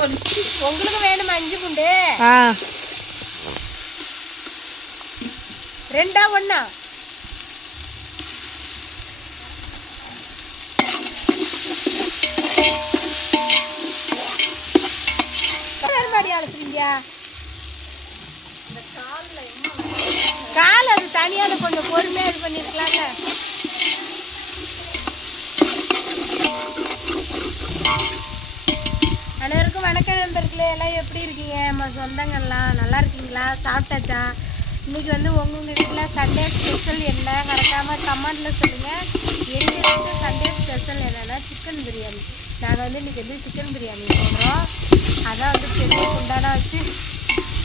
உங்களுக்கு வேணுமா இஞ்சி பூண்டு? ரெண்டா ஒண்ணா? கால் அது தனியாக கொஞ்சம் பொறுமையாக இது பண்ணிருக்கலாம்ல. அனைவருக்கும் வணக்கம் நண்பர்களே, எல்லாம் எப்படி இருக்கீங்க? நம்ம சொந்தங்கள்லாம் நல்லா இருக்கீங்களா? சாப்பிட்டாச்சா? இன்றைக்கி உங்கள் வீட்டில் சண்டே ஸ்பெஷல் என்ன மறக்காமல் கமெண்டில் சொல்லுங்கள். எங்கள் வீட்டில் சண்டே ஸ்பெஷல் என்னென்னா சிக்கன் பிரியாணி. நாங்கள் இன்றைக்கி சிக்கன் பிரியாணி போடுறோம். அதான் பெரிய குண்டான வச்சு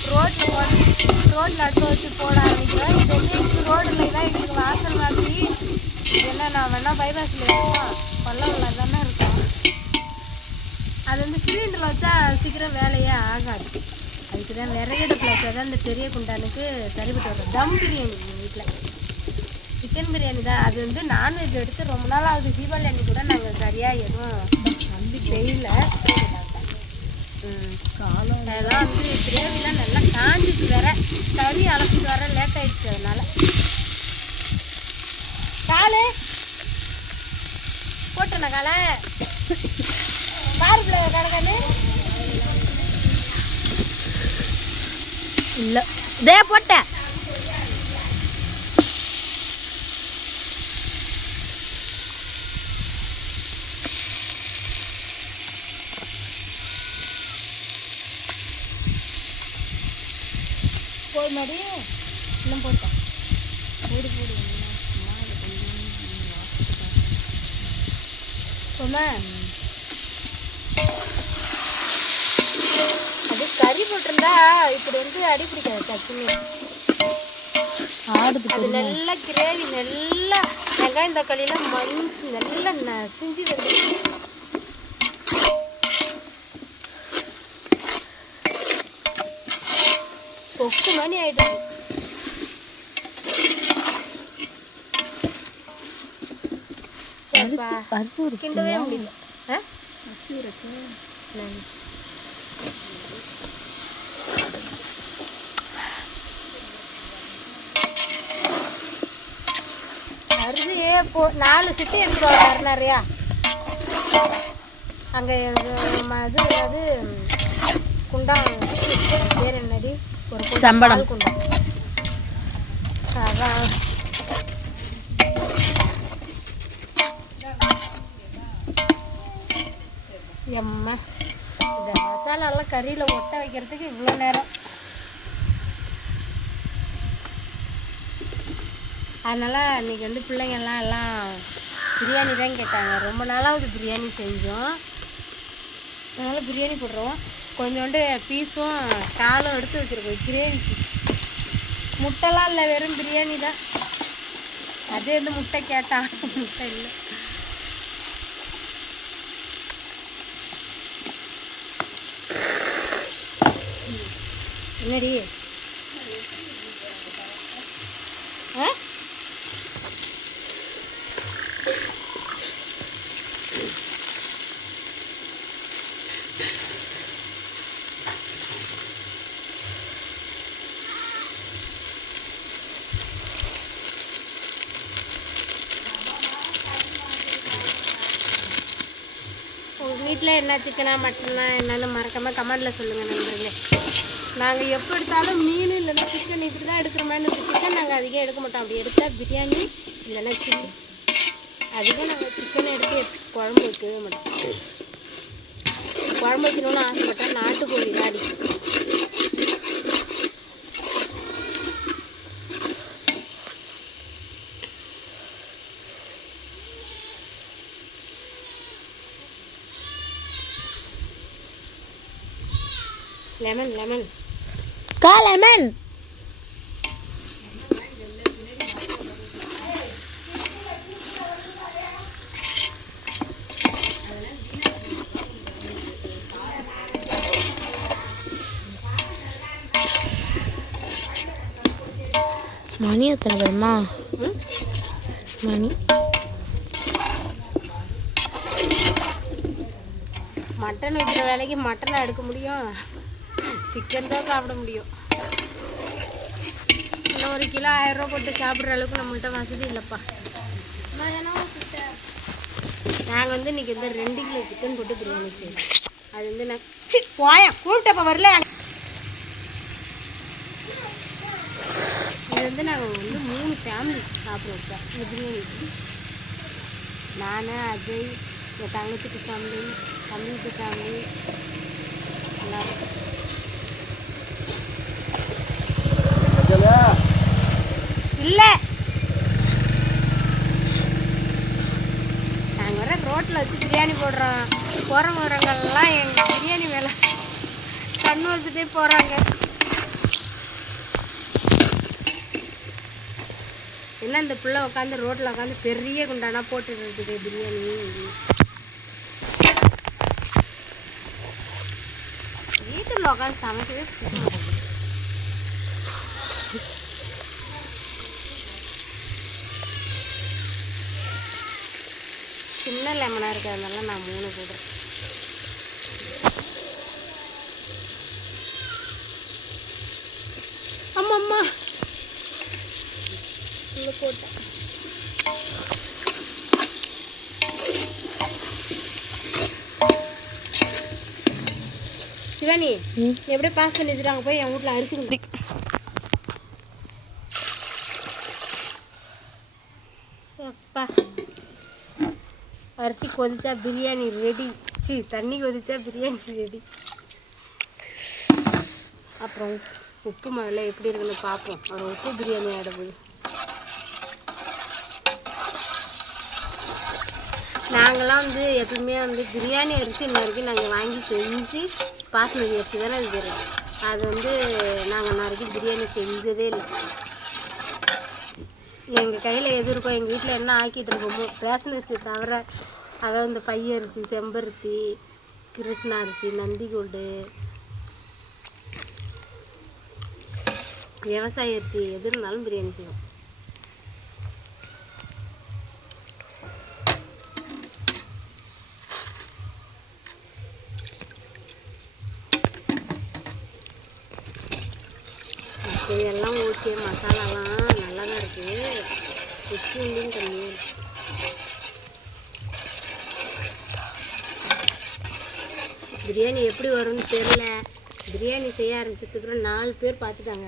ரோட்டில் அடுப்பு வச்சு போட ஆரம்பிக்கிறோம். இது ரோடில் தான் எங்களுக்கு வாசல் மாதிரி. இது நான் வேணால் பைபாஸில் இருக்கோம், கொல்லவங்கள தானே இருக்கோம். அது சிலிண்டரில் வச்சா சீக்கிரம் வேலையே ஆகாது. அதுக்கு தான் விறகடுப்பில் வச்சா தான் இந்த பெரிய குண்டானுக்கு சரிபட்டு வரும். தம் பிரியாணி எங்கள் வீட்டில் சிக்கன் பிரியாணி தான். அது நான்வெஜ் எடுத்து ரொம்ப நாள் ஆகுது. தீபாவளி அன்னைக்கு கூட நாங்கள் சரியாக எதுவும் செய்யல. அதெல்லாம் கிரேவிலாம் நல்லா காஞ்சிட்டு வர கறி அலசிட்டு வர லேட் ஆயிடுச்சு. அதனால காலு போட்டேண்ணா காலை பாருக்குள்ள கடக்கானு இல்லை இதே போட்டேன். போய் மாதிரி இன்னும் போட்டேன். போடு போடு சொன்ன அது கறி போட்டிருந்தா இப்படி அடி பிடிக்காது டக்குன்னு. அது நல்லா கிரேவி நல்லா வெங்காயம் தக்காளியெல்லாம் நல்லா நசிஞ்சு வந்துச்சு. கொக்கு மணி ஆயிடும். கிண்டவே முடியல. அரிசியே 4 சிட்டி எடுத்துட்டு வர நிறையா. அங்கே அது குண்டா பேர் என்னடி ஒரு சம்பளம் குண்டா. அதான் எம்மா இந்த மசாலாலாம் கறியில் ஒட்ட வைக்கிறதுக்கு இவ்வளோ நேரம். அதனால் இன்றைக்கி பிள்ளைங்கள்லாம் எல்லாம் பிரியாணி தான் கேட்டாங்க. ரொம்ப நாளாவது பிரியாணி செஞ்சோம். அதனால் பிரியாணி போடுறோம். கொஞ்சோண்டு பீஸும் காலும் எடுத்து வச்சுருக்கோம் கிரேவிக்கு. முட்டைலாம் இல்லை, வெறும் பிரியாணி தான். அதே முட்டை கேட்டான், முட்டை இல்லை. என்னடி உங்கள் வீட்டில் என்ன சிக்கனா மட்டனா என்னென்னு மறக்காமல் கமெண்டில் சொல்லுங்கள் நண்பர்களே. நாங்கள் எப்போ எடுத்தாலும் மீன் இல்லைன்னா சிக்கன் இப்படி தான் எடுக்கிறோமேனு. சிக்கன் நாங்கள் அதிகம் எடுக்க மாட்டோம். அப்படி எடுத்தால் பிரியாணி இல்லைன்னா சில்லி. அதிகம் நாங்கள் சிக்கனை எடுத்து குழம்பு வைக்கவே மாட்டோம். குழம்பு வைக்கணும்னு ஆசைப்பட்டால் நாட்டுக்கோழி தான் அடிக்கும். லெமன் லெமன் லெமன் மணி எத்தனை பேருமா? மணி மட்டன் வைக்கிற வேலைக்கு மட்டனை எடுக்க முடியும், சிக்கன் தான் சாப்பிட முடியும். இன்னும் 1 கிலோ 1000 ரூபா போட்டு சாப்பிட்ற அளவுக்கு நம்மள்ட்ட வசதி இல்லைப்பா. நாங்கள் வந்து இன்றைக்கி வந்து 2 கிலோ சிக்கன் போட்டு பிரியாணி செய்வோம். அது வந்து நான் போயா கூப்பிட்டப்ப வரல. இது வந்து நாங்கள் வந்து 3 ஃபேமிலி சாப்பிடுவோம் இந்த பிரியாணி. நான், அஜய், என் தங்கச்சிக்கு ஃபேமிலி, தம்பிக்கு ஃபேமிலி எல்லோரும். இல்லை நாங்கள் வர ரோட்டில் வச்சு பிரியாணி போடுறோம். போகிறவங்கெல்லாம் எங்கள் பிரியாணி மேலே கண்ணு வச்சுட்டே போகிறாங்க. என்ன இந்த பிள்ளை உட்காந்து ரோட்டில் உட்காந்து பெரிய குண்டானா போட்டுட்டு இருக்குது பிரியாணி. வீட்டில் உட்காந்து சமைக்கவே பிடிக்க மாட்டேங்குது. சின்ன லெமனாக இருக்கிறதுனால நான் 3 போடுறேன். ஆமாம்மா இங்கே போட்டேன். சிவானி எப்படியே பாஸ் பண்ணி வச்சுட்டாங்க. போய் என் வீட்டில் அரிசி குடி. அப்பா அரிசி கொதிச்சா பிரியாணி ரெடி. தண்ணி கொதிச்சா பிரியாணி ரெடி. அப்புறம் உப்பு முதல்ல எப்படி இருக்குன்னு பார்ப்போம். அப்புறம் உப்பு பிரியாணி ஆகிடுது. நாங்கள்லாம் வந்து எப்பவுமே வந்து பிரியாணி அரிசி இன்ன வரைக்கும் நாங்கள் வாங்கி செஞ்சு பாஸ்மதி அரிசி தானே அது தெரியும். அது வந்து நாங்கள் இன்ன வரைக்கும் பிரியாணி செஞ்சதே இல்லை. எங்கள் கையில் எது இருக்கோ, எங்கள் வீட்டில் என்ன ஆக்கிட்டு இருக்கோமோ ரேஷன் அரிசி தவிர, அதாவது இந்த பையரிசி, செம்பருத்தி, கிருஷ்ணா அரிசி, நந்திகோல்டு, விவசாய அரிசி எது இருந்தாலும் பிரியாணி செய்வோம். இதெல்லாம் ஓகே, மசாலாலாம் நல்லா தான் இருக்குது. உப்பு இன்னும் கம்மியாக இருக்குது. பிரியாணி எப்படி வரும்னு தெரியல. பிரியாணி செய்ய ஆரம்பிச்சதுக்கு 4 பேர் பார்த்துட்டாங்க.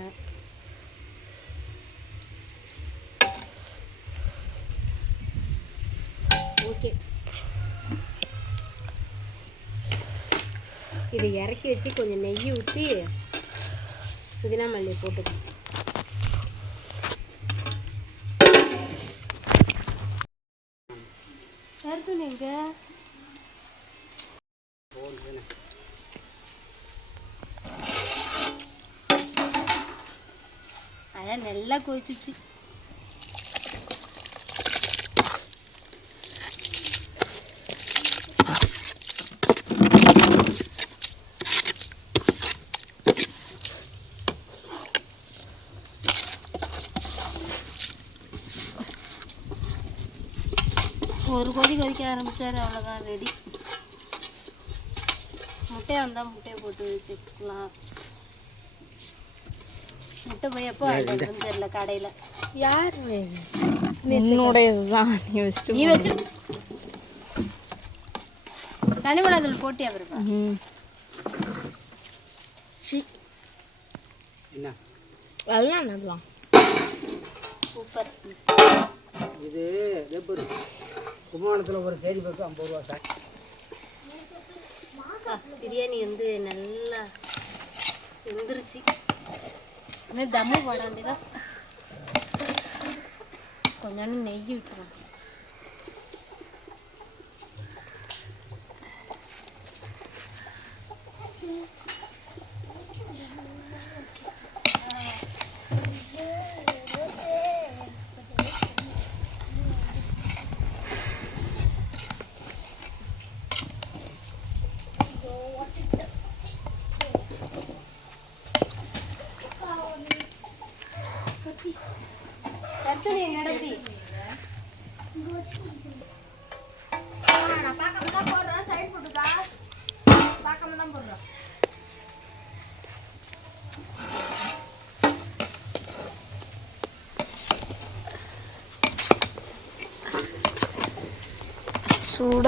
ஓகே, இதை இறக்கி வச்சு கொஞ்சம் நெய் ஊற்றி புதினா மல்லி போட்டுக்கணும். நீங்க அதான் நல்லா கொதிச்சிச்சு. ஒரு கொதிக்க ஆரம்பிச்சார், அவ்வளோதான் ரெடி. முட்டையை வந்தால் முட்டையை போட்டு வச்சுக்கலாம். முட்டை போய் எப்போ வாங்கிட்டு தெரியல கடையில். யார் என்னுடையதுதான். நீ வச்சு தனி மிளகாத்தூள் போட்டி அப்புறம் அதெல்லாம் நல்லா சூப்பர். இது கும்பகோணத்தில் ஒரு கேரி பக்கம் 50 ரூபா சார். பிரியாணி வந்து நல்லா வெந்துருச்சு. இன்னும் தம்மு போட வேண்டியதான். கொஞ்சோண்டு நெய் விட்டுருவோம்.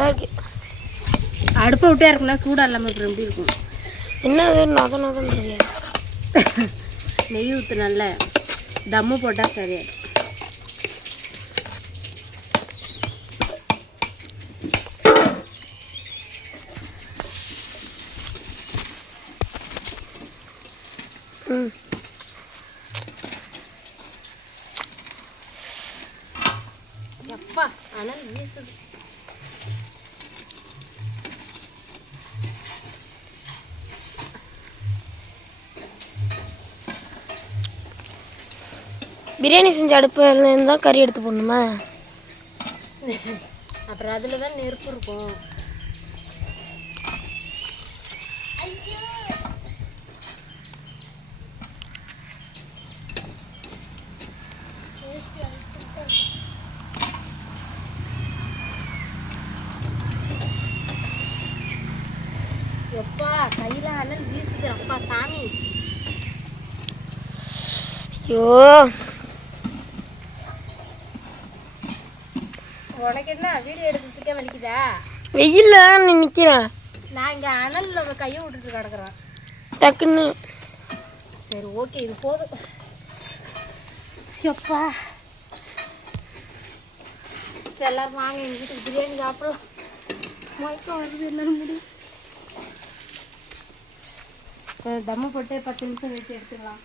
சூடாக இருக்கு. அடுப்பை விட்டே இருக்குன்னா சூடாக இல்லாமல் அப்புறம் எப்படி இருக்கும்? என்ன அது நோதம் இருக்கு. நெய் ஊற்று நல்ல தம்மு போட்டால் சரியா. எப்பா ஆனால் வீசுது. பிரியாணி செஞ்ச அடுப்பில் இருந்தால் கறி எடுத்து போடணுமா? அப்புறம் அதில் தான் நெருப்பு இருக்கும். எப்பா கையில் அண்ணன் வீசுதுப்பா சாமி. ஐயோ உனக்கு என்ன வீடியோ எடுக்கிறதுக்கே வலிக்குதா? வெயில்ல நீ நிற்கிறேன். நான் இங்கே அனலில் கையை விட்டுட்டு கிடக்குறேன் டக்குன்னு. சரி ஓகே இது போதும். எப்பா எல்லாரும் வாங்க எங்கள் வீட்டுக்கு பிரியாணி சாப்பிடும். மயக்கம் வருது என்னால முடியும். தம்மு போட்டு 10 நிமிஷம் கழிச்சு எடுத்துக்கலாம்.